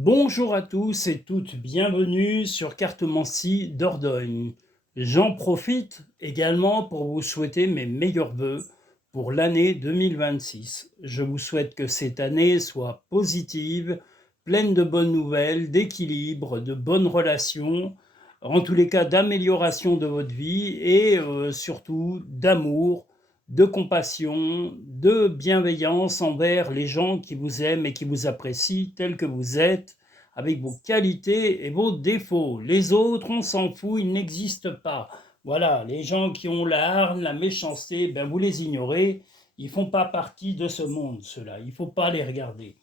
Bonjour à tous et toutes, bienvenue sur Cartomancie Dordogne. J'en profite également pour vous souhaiter mes meilleurs vœux pour l'année 2026. Je vous souhaite que cette année soit positive, pleine de bonnes nouvelles, d'équilibre, de bonnes relations, en tous les cas d'amélioration de votre vie et surtout d'amour, de compassion, de bienveillance envers les gens qui vous aiment et qui vous apprécient tels que vous êtes, avec vos qualités et vos défauts. Les autres, on s'en fout, ils n'existent pas. Voilà, les gens qui ont la hargne, la méchanceté, ben vous les ignorez, ils ne font pas partie de ce monde, ceux-là. Il ne faut pas les regarder.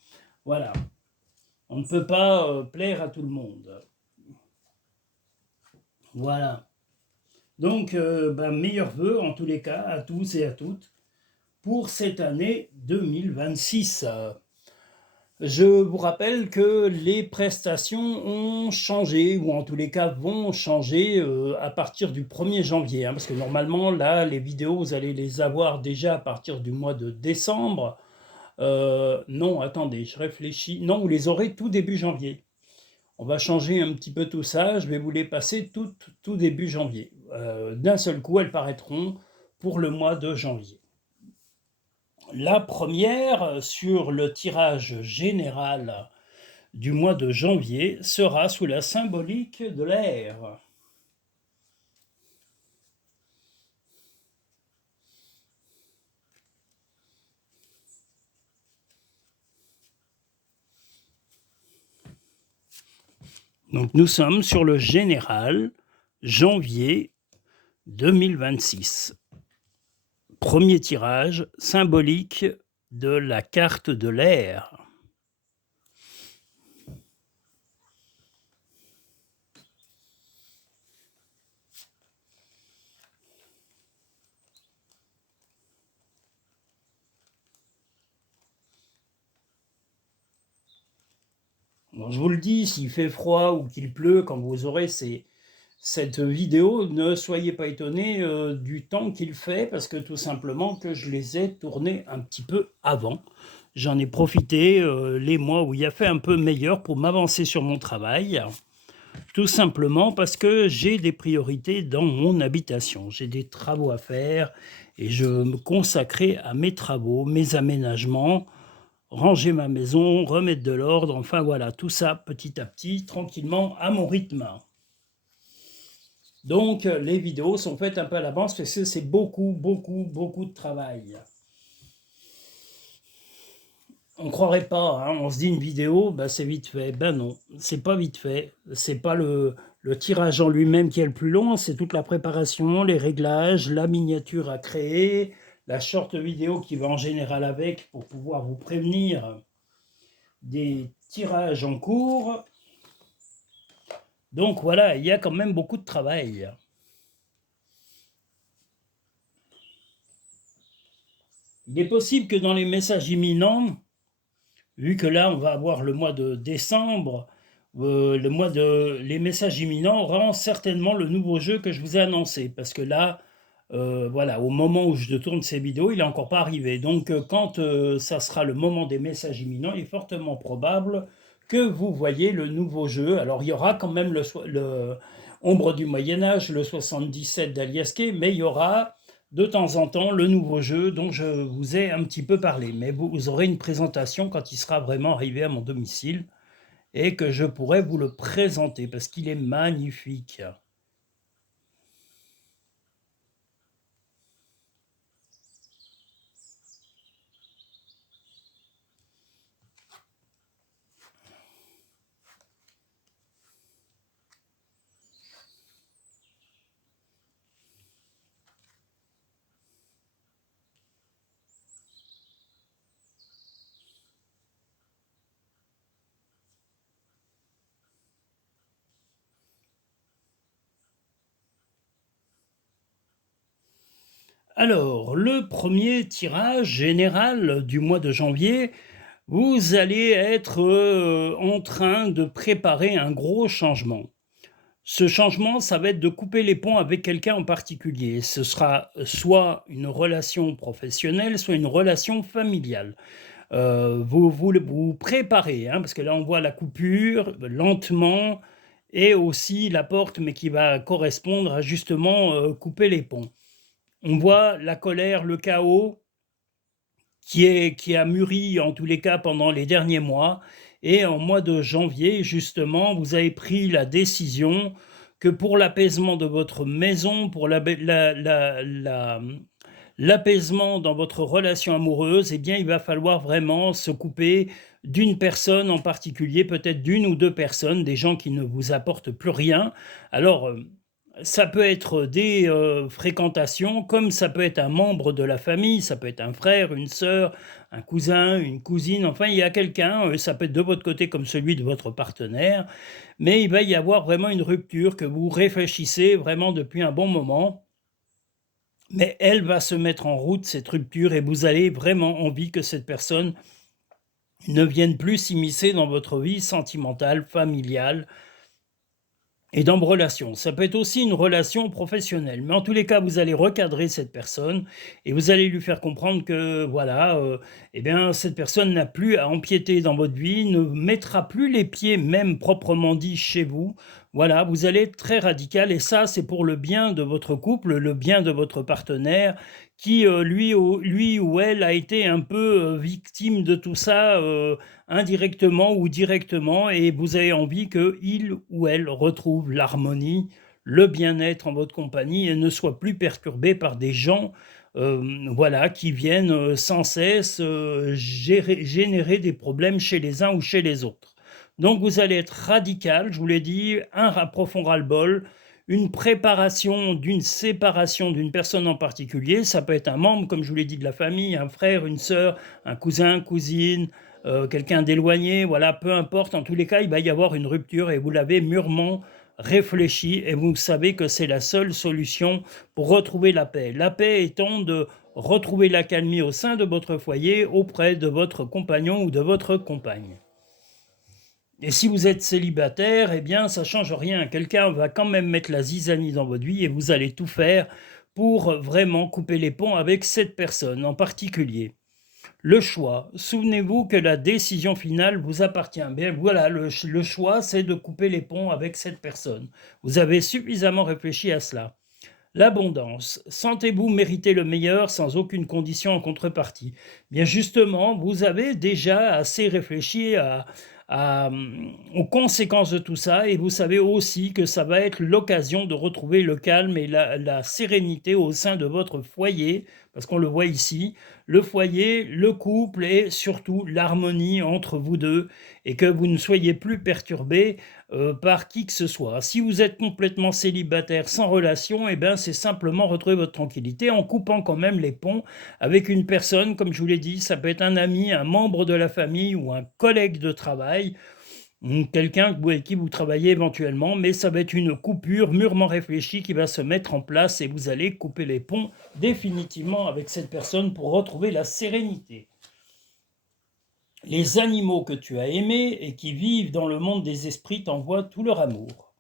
Voilà, on ne peut pas plaire à tout le monde. Voilà. Donc, meilleurs vœux en tous les cas à tous et à toutes pour cette année 2026. Je vous rappelle que les prestations ont changé, ou en tous les cas vont changer à partir du 1er janvier, parce que normalement, là, les vidéos, vous allez les avoir déjà à partir du mois de décembre. Non, attendez, je réfléchis. Non, vous les aurez tout début janvier. On va changer un petit peu tout ça, je vais vous les passer tout début janvier. D'un seul coup, elles paraîtront pour le mois de janvier. La première, sur le tirage général du mois de janvier, sera sous la symbolique de l'air. Donc nous sommes sur le général janvier 2026. Premier tirage symbolique de la carte de l'air. Bon, je vous le dis, s'il fait froid ou qu'il pleut, quand vous aurez cette vidéo, ne soyez pas étonnés du temps qu'il fait, parce que tout simplement que je les ai tournés un petit peu avant. J'en ai profité les mois où il a fait un peu meilleur pour m'avancer sur mon travail, tout simplement parce que j'ai des priorités dans mon habitation. J'ai des travaux à faire et je veux me consacrer à mes travaux, mes aménagements, ranger ma maison, remettre de l'ordre, enfin voilà, tout ça petit à petit, tranquillement, à mon rythme. Donc les vidéos sont faites un peu à l'avance parce que c'est beaucoup de travail. On croirait pas, hein, on se dit une vidéo, bah, c'est vite fait. Ben non, c'est pas vite fait. C'est pas le tirage en lui-même qui est le plus long, c'est toute la préparation, les réglages, la miniature à créer, la short vidéo qui va en général avec pour pouvoir vous prévenir des tirages en cours. Donc voilà, il y a quand même beaucoup de travail. Il est possible que dans les messages imminents, vu que là on va avoir le mois de décembre, les messages imminents auront certainement le nouveau jeu que je vous ai annoncé, parce que là, voilà, au moment où je tourne ces vidéos, il n'est encore pas arrivé. Donc quand ça sera le moment des messages imminents, il est fortement probable que vous voyez le nouveau jeu. Alors il y aura quand même le Ombre du Moyen-Âge, le 77 d'Aliasquet, mais il y aura de temps en temps le nouveau jeu dont je vous ai un petit peu parlé. Mais vous aurez une présentation quand il sera vraiment arrivé à mon domicile et que je pourrai vous le présenter parce qu'il est magnifique. Alors, le premier tirage général du mois de janvier, vous allez être en train de préparer un gros changement. Ce changement, ça va être de couper les ponts avec quelqu'un en particulier. Ce sera soit une relation professionnelle, soit une relation familiale. vous préparez, hein, parce que là on voit la coupure lentement et aussi la porte, mais qui va correspondre à justement couper les ponts. On voit la colère, le chaos qui a mûri en tous les cas pendant les derniers mois. Et en mois de janvier, justement, vous avez pris la décision que pour l'apaisement de votre maison, pour l'apaisement dans votre relation amoureuse, eh bien, il va falloir vraiment se couper d'une personne en particulier, peut-être d'une ou deux personnes, des gens qui ne vous apportent plus rien. Alors, ça peut être des fréquentations, comme ça peut être un membre de la famille, ça peut être un frère, une sœur, un cousin, une cousine, enfin il y a quelqu'un, ça peut être de votre côté comme celui de votre partenaire, mais il va y avoir vraiment une rupture que vous réfléchissez vraiment depuis un bon moment, mais elle va se mettre en route, cette rupture, et vous avez vraiment envie que cette personne ne vienne plus s'immiscer dans votre vie sentimentale, familiale, et dans vos relations. Ça peut être aussi une relation professionnelle. Mais en tous les cas, vous allez recadrer cette personne et vous allez lui faire comprendre que voilà, eh bien, cette personne n'a plus à empiéter dans votre vie, ne mettra plus les pieds, même proprement dit, chez vous. Voilà, vous allez être très radical et ça, c'est pour le bien de votre couple, le bien de votre partenaire qui, lui ou elle, a été un peu victime de tout ça. Indirectement ou directement, et vous avez envie qu'il ou elle retrouve l'harmonie, le bien-être en votre compagnie et ne soit plus perturbé par des gens voilà, qui viennent sans cesse générer des problèmes chez les uns ou chez les autres. Donc vous allez être radical, je vous l'ai dit, un profond ras-le-bol, une préparation d'une séparation d'une personne en particulier, ça peut être un membre, comme je vous l'ai dit, de la famille, un frère, une sœur, un cousin, cousine, quelqu'un d'éloigné, voilà, peu importe. En tous les cas, il va y avoir une rupture et vous l'avez mûrement réfléchi et vous savez que c'est la seule solution pour retrouver la paix. La paix étant de retrouver l'accalmie au sein de votre foyer auprès de votre compagnon ou de votre compagne. Et si vous êtes célibataire, eh bien, ça ne change rien. Quelqu'un va quand même mettre la zizanie dans votre vie et vous allez tout faire pour vraiment couper les ponts avec cette personne en particulier. Le choix. Souvenez-vous que la décision finale vous appartient. Bien voilà, le choix, c'est de couper les ponts avec cette personne. Vous avez suffisamment réfléchi à cela. L'abondance. Sentez-vous mériter le meilleur sans aucune condition en contrepartie. Bien justement, vous avez déjà assez réfléchi aux conséquences de tout ça et vous savez aussi que ça va être l'occasion de retrouver le calme et la sérénité au sein de votre foyer, parce qu'on le voit ici, le foyer, le couple et surtout l'harmonie entre vous deux et que vous ne soyez plus perturbés par qui que ce soit. Si vous êtes complètement célibataire, sans relation, eh ben, c'est simplement retrouver votre tranquillité en coupant quand même les ponts avec une personne, comme je vous l'ai dit, ça peut être un ami, un membre de la famille ou un collègue de travail, quelqu'un avec qui vous travaillez éventuellement, mais ça va être une coupure mûrement réfléchie qui va se mettre en place et vous allez couper les ponts définitivement avec cette personne pour retrouver la sérénité. Les animaux que tu as aimés et qui vivent dans le monde des esprits t'envoient tout leur amour.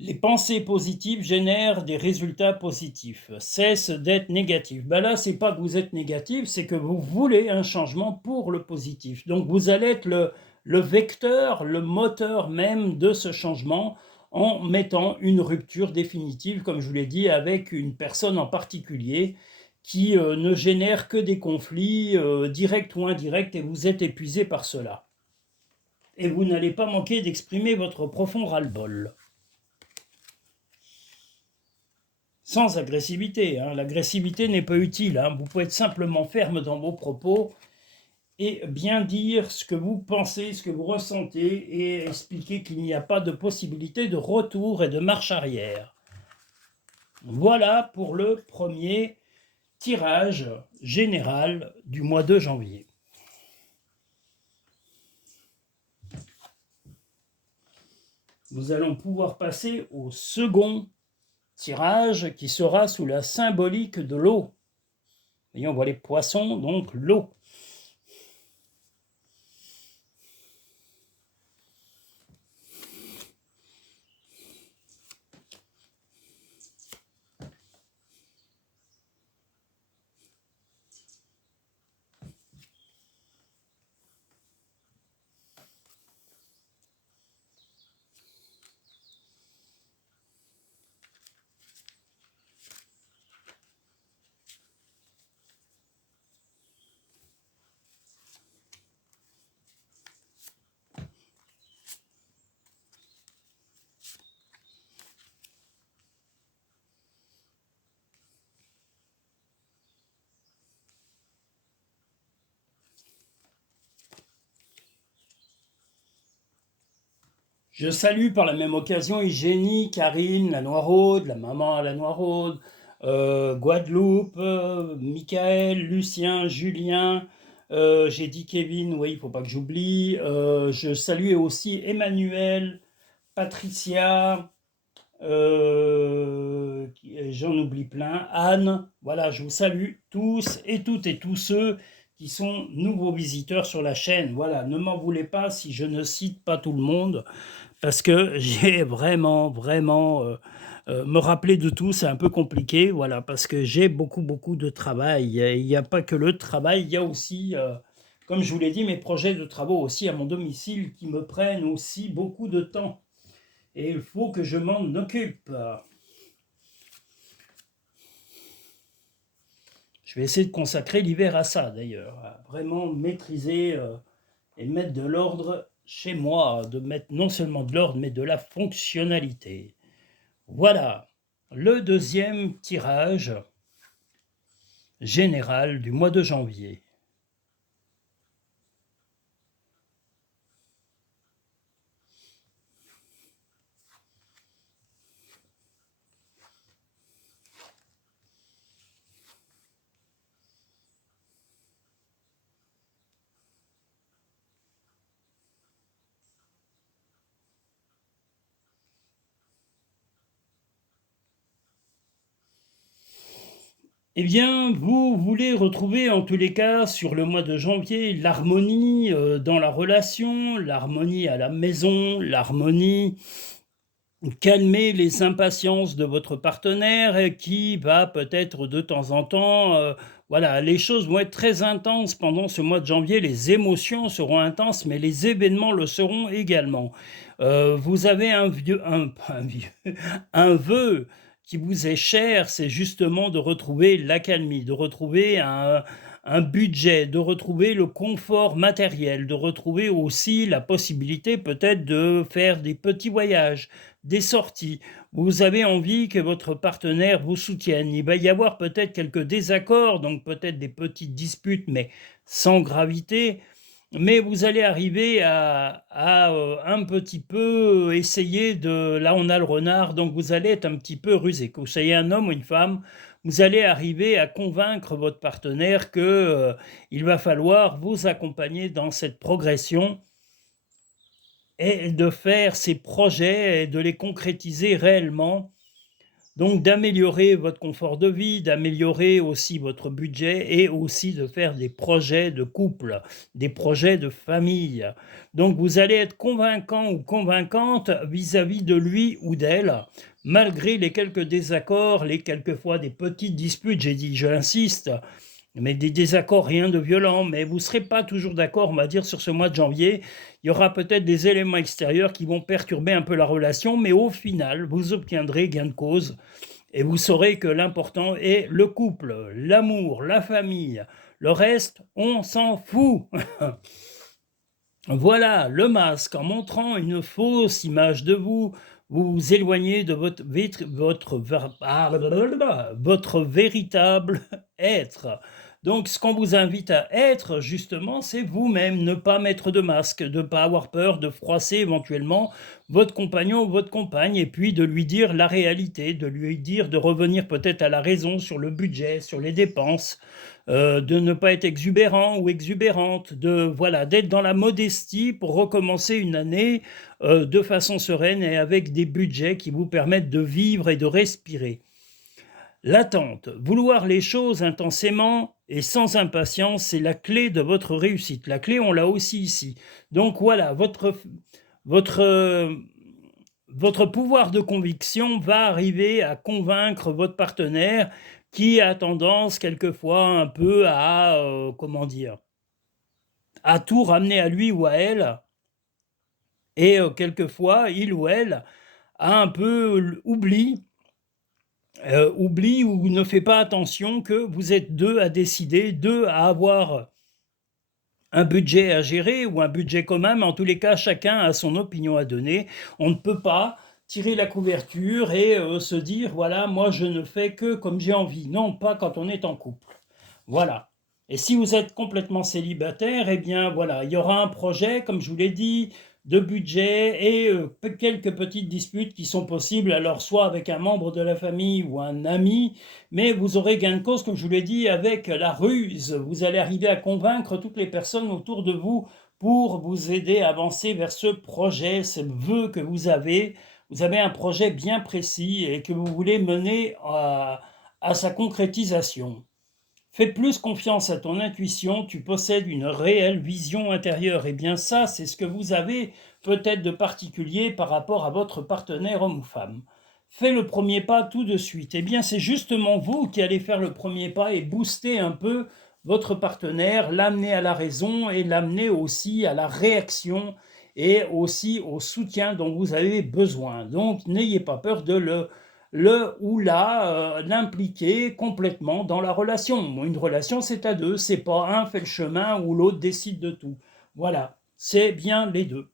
Les pensées positives génèrent des résultats positifs. Cesse d'être négatif. Ben là, c'est pas que vous êtes négatif, c'est que vous voulez un changement pour le positif. Donc vous allez être le vecteur, le moteur même de ce changement en mettant une rupture définitive, comme je vous l'ai dit, avec une personne en particulier qui ne génère que des conflits directs ou indirects et vous êtes épuisé par cela. Et vous n'allez pas manquer d'exprimer votre profond ras-le-bol. Sans agressivité, hein. L'agressivité n'est pas utile, hein. Vous pouvez être simplement ferme dans vos propos et bien dire ce que vous pensez, ce que vous ressentez et expliquer qu'il n'y a pas de possibilité de retour et de marche arrière. Voilà pour le premier tirage général du mois de janvier. Nous allons pouvoir passer au second tirage qui sera sous la symbolique de l'eau. Voyez, on voit les poissons, donc l'eau. Je salue par la même occasion Eugénie, Karine, la Noiraude, la maman à la Noiraude, Guadeloupe, Michael, Lucien, Julien, j'ai dit Kevin, oui, il ne faut pas que j'oublie. Je salue aussi Emmanuel, Patricia, j'en oublie plein, Anne, voilà, je vous salue tous et toutes et tous ceux qui sont nouveaux visiteurs sur la chaîne. Voilà, ne m'en voulez pas si je ne cite pas tout le monde, parce que j'ai vraiment, me rappeler de tout, c'est un peu compliqué, voilà, parce que j'ai beaucoup de travail. Il n'y a pas que le travail, il y a aussi, comme je vous l'ai dit, mes projets de travaux aussi à mon domicile qui me prennent aussi beaucoup de temps. Et il faut que je m'en occupe. Je vais essayer de consacrer l'hiver à ça, d'ailleurs, à vraiment maîtriser et mettre de l'ordre chez moi, de mettre non seulement de l'ordre, mais de la fonctionnalité. Voilà, le deuxième tirage général du mois de janvier. Eh bien, vous voulez retrouver en tous les cas sur le mois de janvier l'harmonie dans la relation, l'harmonie à la maison, l'harmonie, calmer les impatiences de votre partenaire qui va peut-être de temps en temps, voilà, les choses vont être très intenses pendant ce mois de janvier, les émotions seront intenses, mais les événements le seront également. Vous avez un vœu qui vous est cher, c'est justement de retrouver l'accalmie, de retrouver un budget, de retrouver le confort matériel, de retrouver aussi la possibilité peut-être de faire des petits voyages, des sorties. Vous avez envie que votre partenaire vous soutienne. Il va y avoir peut-être quelques désaccords, donc peut-être des petites disputes, mais sans gravité. Mais vous allez arriver à un petit peu essayer de... Là, on a le renard, donc vous allez être un petit peu rusé. Que vous soyez un homme ou une femme, vous allez arriver à convaincre votre partenaire que il va falloir vous accompagner dans cette progression et de faire ces projets et de les concrétiser réellement. Donc d'améliorer votre confort de vie, d'améliorer aussi votre budget et aussi de faire des projets de couple, des projets de famille. Donc vous allez être convaincant ou convaincante vis-à-vis de lui ou d'elle, malgré les quelques désaccords, les quelquefois des petites disputes, j'ai dit, je l'insiste, mais des désaccords, rien de violent, mais vous ne serez pas toujours d'accord, on va dire, sur ce mois de janvier. Il y aura peut-être des éléments extérieurs qui vont perturber un peu la relation, mais au final, vous obtiendrez gain de cause et vous saurez que l'important est le couple, l'amour, la famille. Le reste, on s'en fout. Voilà, le masque, en montrant une fausse image de vous, vous vous éloignez de votre véritable être. Donc, ce qu'on vous invite à être, justement, c'est vous-même, ne pas mettre de masque, ne pas avoir peur de froisser éventuellement votre compagnon ou votre compagne, et puis de lui dire la réalité, de lui dire de revenir peut-être à la raison sur le budget, sur les dépenses, de ne pas être exubérant ou exubérante, voilà, d'être dans la modestie pour recommencer une année de façon sereine et avec des budgets qui vous permettent de vivre et de respirer. L'attente, vouloir les choses intensément et sans impatience, c'est la clé de votre réussite. La clé, on l'a aussi ici. Donc voilà, votre, votre pouvoir de conviction va arriver à convaincre votre partenaire qui a tendance quelquefois un peu à, comment dire, à tout ramener à lui ou à elle. Et quelquefois, il ou elle a un peu oublie ou ne fait pas attention que vous êtes deux à décider, deux à avoir un budget à gérer ou un budget commun, mais en tous les cas, chacun a son opinion à donner. On ne peut pas tirer la couverture et se dire, voilà, moi je ne fais que comme j'ai envie. Non, pas quand on est en couple. Voilà. Et si vous êtes complètement célibataire, eh bien voilà, il y aura un projet, comme je vous l'ai dit, de budget et quelques petites disputes qui sont possibles, alors soit avec un membre de la famille ou un ami, mais vous aurez gain de cause, comme je vous l'ai dit, avec la ruse. Vous allez arriver à convaincre toutes les personnes autour de vous pour vous aider à avancer vers ce projet, ce vœu que vous avez. Vous avez un projet bien précis et que vous voulez mener à sa concrétisation. Fais plus confiance à ton intuition, tu possèdes une réelle vision intérieure. Et bien ça, c'est ce que vous avez peut-être de particulier par rapport à votre partenaire homme ou femme. Fais le premier pas tout de suite. Et bien c'est justement vous qui allez faire le premier pas et booster un peu votre partenaire, l'amener à la raison et l'amener aussi à la réaction et aussi au soutien dont vous avez besoin. Donc n'ayez pas peur de le ou la l'impliquer complètement dans la relation. Une relation, c'est à deux, c'est pas un fait le chemin ou l'autre décide de tout. Voilà, c'est bien les deux.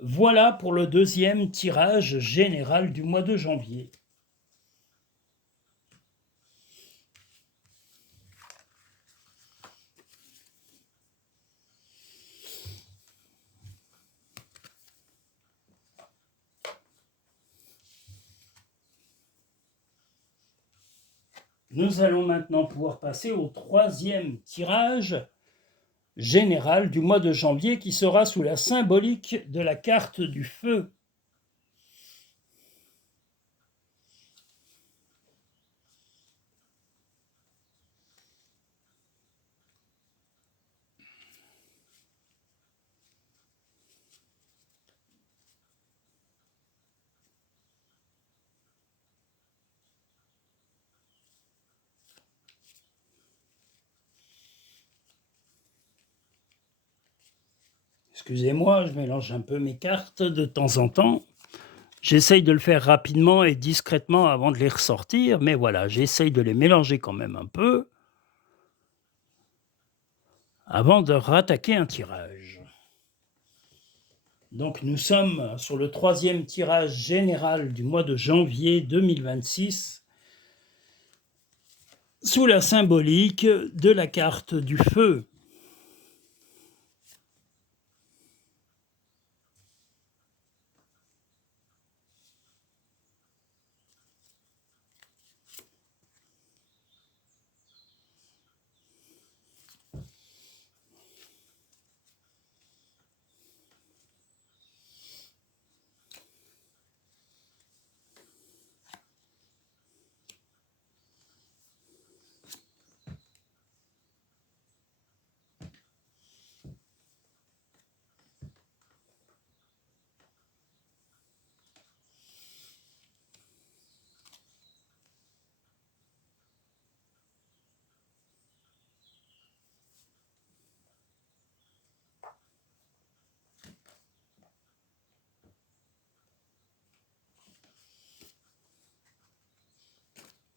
Voilà pour le deuxième tirage général du mois de janvier. Nous allons maintenant pouvoir passer au troisième tirage général du mois de janvier qui sera sous la symbolique de la carte du feu. Excusez-moi, je mélange un peu mes cartes de temps en temps. J'essaye de le faire rapidement et discrètement avant de les ressortir, mais voilà, j'essaye de les mélanger quand même un peu avant de rattaquer un tirage. Donc nous sommes sur le troisième tirage général du mois de janvier 2026 sous la symbolique de la carte du feu.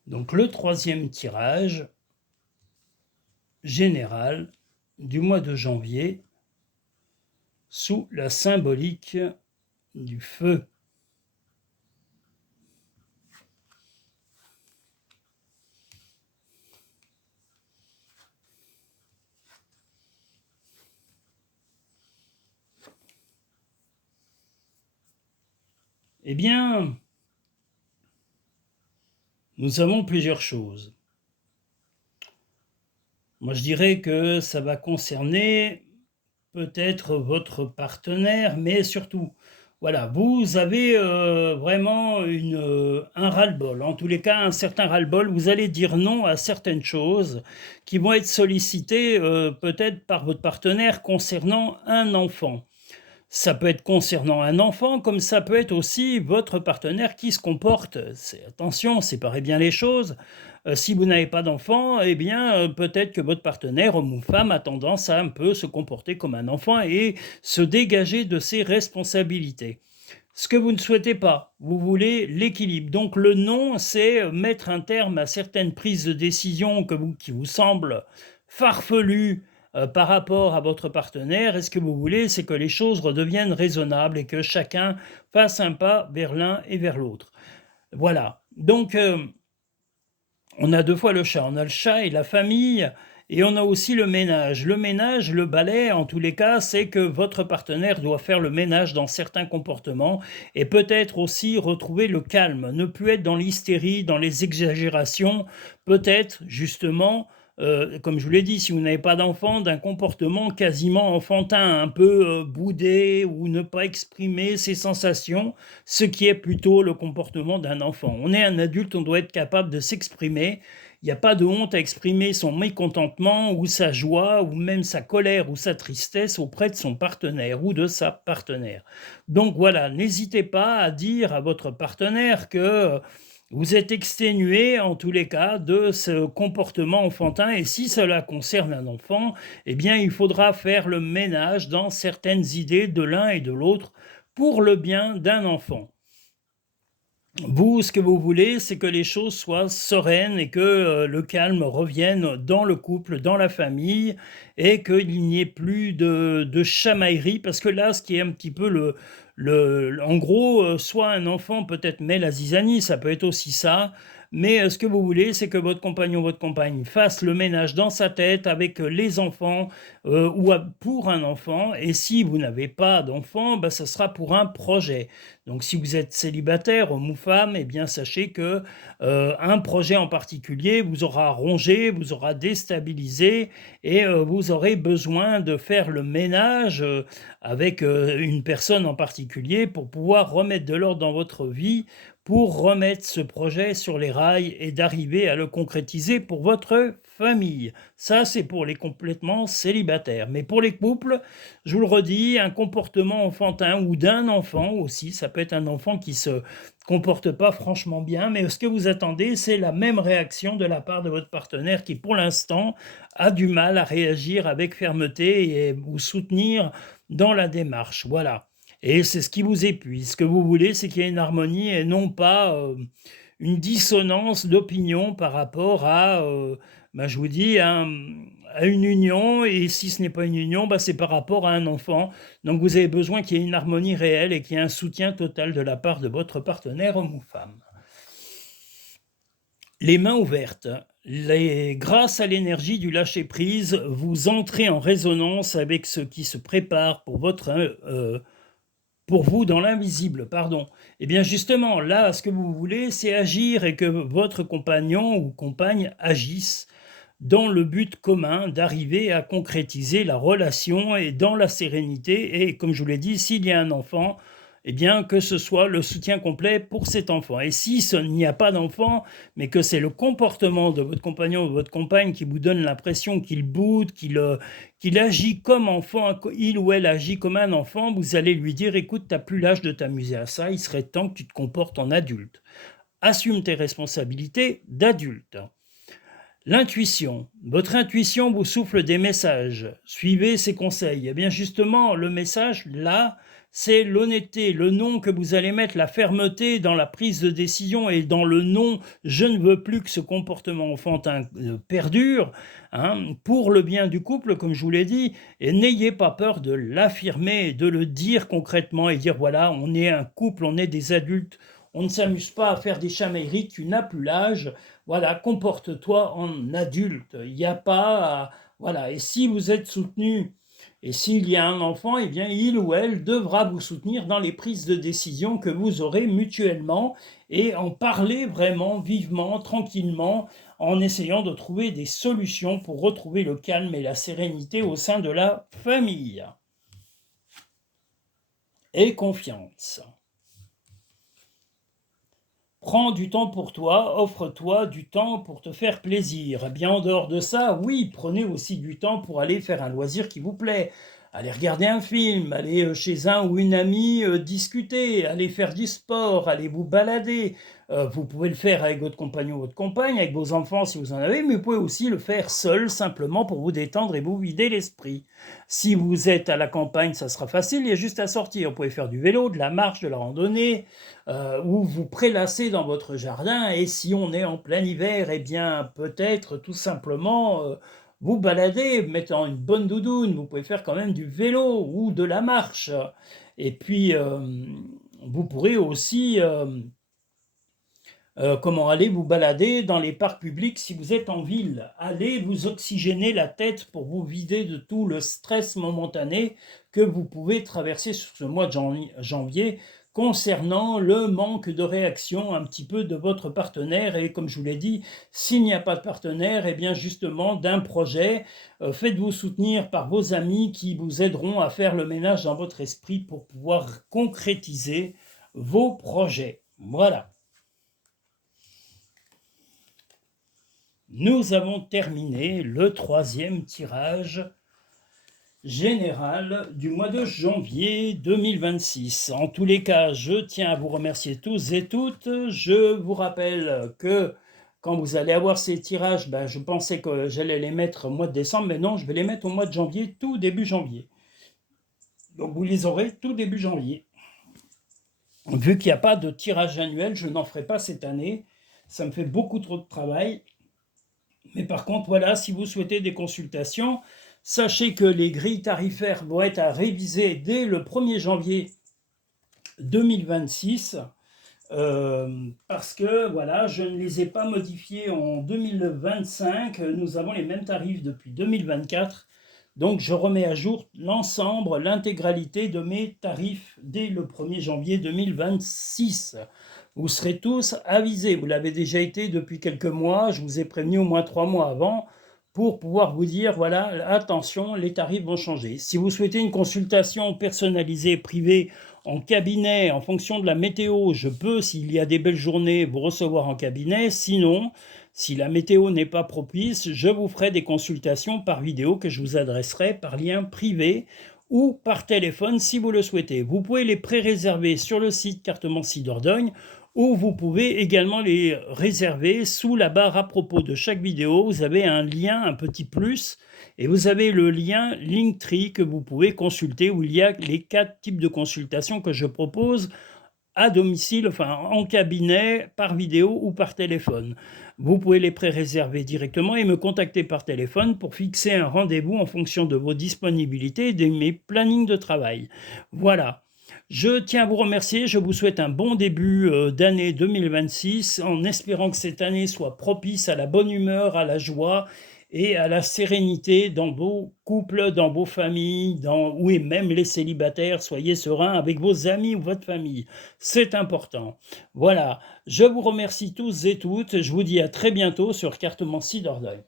Donc le troisième tirage général du mois de janvier sous la symbolique du feu. Eh bien, nous avons plusieurs choses. Moi, je dirais que ça va concerner peut-être votre partenaire, mais surtout, voilà, vous avez vraiment un ras-le-bol, en tous les cas un certain ras-le-bol, vous allez dire non à certaines choses qui vont être sollicitées peut-être par votre partenaire concernant un enfant. Ça peut être concernant un enfant, comme ça peut être aussi votre partenaire qui se comporte. Attention, séparez bien les choses. Si vous n'avez pas d'enfant, eh bien, peut-être que votre partenaire, homme ou femme, a tendance à un peu se comporter comme un enfant et se dégager de ses responsabilités. Ce que vous ne souhaitez pas, vous voulez l'équilibre. Donc le non, c'est mettre un terme à certaines prises de décision qui vous semblent farfelues par rapport à votre partenaire. Et ce que vous voulez, c'est que les choses redeviennent raisonnables et que chacun fasse un pas vers l'un et vers l'autre. Voilà. Donc on a deux fois le chat. On a le chat et la famille. et on a aussi le ménage. Le ménage, le balai, en tous les cas, c'est que votre partenaire doit faire le ménage dans certains comportements et peut-être aussi retrouver le calme, ne plus être dans l'hystérie, dans les exagérations, peut-être justement, comme je vous l'ai dit, si vous n'avez pas d'enfant, d'un comportement quasiment enfantin, un peu boudé ou ne pas exprimer ses sensations, ce qui est plutôt le comportement d'un enfant. On est un adulte, on doit être capable de s'exprimer. Il n'y a pas de honte à exprimer son mécontentement ou sa joie ou même sa colère ou sa tristesse auprès de son partenaire ou de sa partenaire. Donc voilà, n'hésitez pas à dire à votre partenaire que vous êtes exténué en tous les cas de ce comportement enfantin et si cela concerne un enfant, eh bien il faudra faire le ménage dans certaines idées de l'un et de l'autre pour le bien d'un enfant. Vous, ce que vous voulez, c'est que les choses soient sereines et que le calme revienne dans le couple, dans la famille, et qu'il n'y ait plus de chamaillerie, parce que là, ce qui est un petit peu en gros, soit un enfant peut-être met la zizanie, ça peut être aussi ça, mais ce que vous voulez, c'est que votre compagnon, votre compagne fasse le ménage dans sa tête avec les enfants ou pour un enfant, et si vous n'avez pas d'enfant, bah, ce sera pour un projet. Donc si vous êtes célibataire, homme ou femme, eh bien sachez que un projet en particulier vous aura rongé, vous aura déstabilisé et vous aurez besoin de faire le ménage avec une personne en particulier pour pouvoir remettre de l'ordre dans votre vie, pour remettre ce projet sur les rails et d'arriver à le concrétiser pour votre famille. Ça, c'est pour les complètement célibataires. Mais pour les couples, je vous le redis, un comportement enfantin ou d'un enfant aussi, ça peut être un enfant qui se comporte pas franchement bien, mais ce que vous attendez, c'est la même réaction de la part de votre partenaire qui, pour l'instant, a du mal à réagir avec fermeté et vous soutenir dans la démarche. Voilà. Et c'est ce qui vous épuise. Ce que vous voulez, c'est qu'il y ait une harmonie et non pas une dissonance d'opinion par rapport à, ben, je vous dis, à une union. Et si ce n'est pas une union, ben, c'est par rapport à un enfant. Donc vous avez besoin qu'il y ait une harmonie réelle et qu'il y ait un soutien total de la part de votre partenaire, homme ou femme. Les mains ouvertes. Grâce à l'énergie du lâcher-prise, vous entrez en résonance avec ce qui se prépare pour vous dans l'invisible, pardon. Eh bien justement, là, ce que vous voulez, c'est agir et que votre compagnon ou compagne agisse dans le but commun d'arriver à concrétiser la relation et dans la sérénité. Et comme je vous l'ai dit, s'il y a un enfant, eh bien que ce soit le soutien complet pour cet enfant. Et si il n'y a pas d'enfant, mais que c'est le comportement de votre compagnon ou de votre compagne qui vous donne l'impression qu'il boude, qu'il agit comme enfant, il ou elle agit comme un enfant, vous allez lui dire, écoute, tu n'as plus l'âge de t'amuser à ça, il serait temps que tu te comportes en adulte. Assume tes responsabilités d'adulte. L'intuition. Votre intuition vous souffle des messages. Suivez ses conseils. Eh bien justement, le message, là, c'est l'honnêteté, le non que vous allez mettre, la fermeté dans la prise de décision et dans le non, je ne veux plus que ce comportement enfantin perdure, hein, pour le bien du couple, comme je vous l'ai dit, et n'ayez pas peur de l'affirmer, de le dire concrètement et dire voilà, on est un couple, on est des adultes, on ne s'amuse pas à faire des chamailleries, tu n'as plus l'âge, voilà, comporte-toi en adulte, il n'y a pas voilà, et si vous êtes soutenu, et s'il y a un enfant, eh bien, il ou elle devra vous soutenir dans les prises de décision que vous aurez mutuellement et en parler vraiment vivement, tranquillement, en essayant de trouver des solutions pour retrouver le calme et la sérénité au sein de la famille. Et confiance. Prends du temps pour toi, offre-toi du temps pour te faire plaisir. Eh bien, en dehors de ça, oui, prenez aussi du temps pour aller faire un loisir qui vous plaît. Allez regarder un film, aller chez un ou une amie discuter, aller faire du sport, aller vous balader. Vous pouvez le faire avec votre compagnon ou votre compagne, avec vos enfants si vous en avez, mais vous pouvez aussi le faire seul, simplement pour vous détendre et vous vider l'esprit. Si vous êtes à la campagne, ça sera facile, il y a juste à sortir. Vous pouvez faire du vélo, de la marche, de la randonnée, ou vous prélasser dans votre jardin. Et si on est en plein hiver, eh bien peut-être tout simplement vous balader, mettant une bonne doudoune. Vous pouvez faire quand même du vélo ou de la marche. Et puis vous pourrez aussi Comment aller vous balader dans les parcs publics si vous êtes en ville. Allez vous oxygéner la tête pour vous vider de tout le stress momentané que vous pouvez traverser sur ce mois de janvier concernant le manque de réaction un petit peu de votre partenaire. Et comme je vous l'ai dit, s'il n'y a pas de partenaire, et bien justement d'un projet, faites-vous soutenir par vos amis qui vous aideront à faire le ménage dans votre esprit pour pouvoir concrétiser vos projets. Voilà. Nous avons terminé le 3e tirage général du mois de janvier 2026. En tous les cas, je tiens à vous remercier tous et toutes. Je vous rappelle que quand vous allez avoir ces tirages, je pensais que j'allais les mettre au mois de décembre, mais non, je vais les mettre au mois de janvier, tout début janvier. Donc vous les aurez tout début janvier. Vu qu'il n'y a pas de tirage annuel, je n'en ferai pas cette année. Ça me fait beaucoup trop de travail. Mais par contre, voilà, si vous souhaitez des consultations, sachez que les grilles tarifaires vont être à réviser dès le 1er janvier 2026, parce que voilà, je ne les ai pas modifiées en 2025. Nous avons les mêmes tarifs depuis 2024. Donc je remets à jour l'ensemble, l'intégralité de mes tarifs dès le 1er janvier 2026. Vous serez tous avisés, vous l'avez déjà été depuis quelques mois, je vous ai prévenu au moins 3 mois avant pour pouvoir vous dire, voilà, attention, les tarifs vont changer. Si vous souhaitez une consultation personnalisée, privée, en cabinet, en fonction de la météo, je peux, s'il y a des belles journées, vous recevoir en cabinet. Sinon, si la météo n'est pas propice, je vous ferai des consultations par vidéo que je vous adresserai par lien privé ou par téléphone si vous le souhaitez. Vous pouvez les pré-réserver sur le site Cartomancie Dordogne, ou vous pouvez également les réserver sous la barre à propos de chaque vidéo. Vous avez un lien, un petit plus, et vous avez le lien Linktree que vous pouvez consulter, où il y a les 4 types de consultations que je propose à domicile, enfin en cabinet, par vidéo ou par téléphone. Vous pouvez les pré-réserver directement et me contacter par téléphone pour fixer un rendez-vous en fonction de vos disponibilités et de mes plannings de travail. Voilà. Je tiens à vous remercier, je vous souhaite un bon début d'année 2026 en espérant que cette année soit propice à la bonne humeur, à la joie et à la sérénité dans vos couples, dans vos familles, ou même les célibataires, soyez sereins avec vos amis ou votre famille. C'est important. Voilà, je vous remercie tous et toutes, je vous dis à très bientôt sur Cartomancie Dordogne.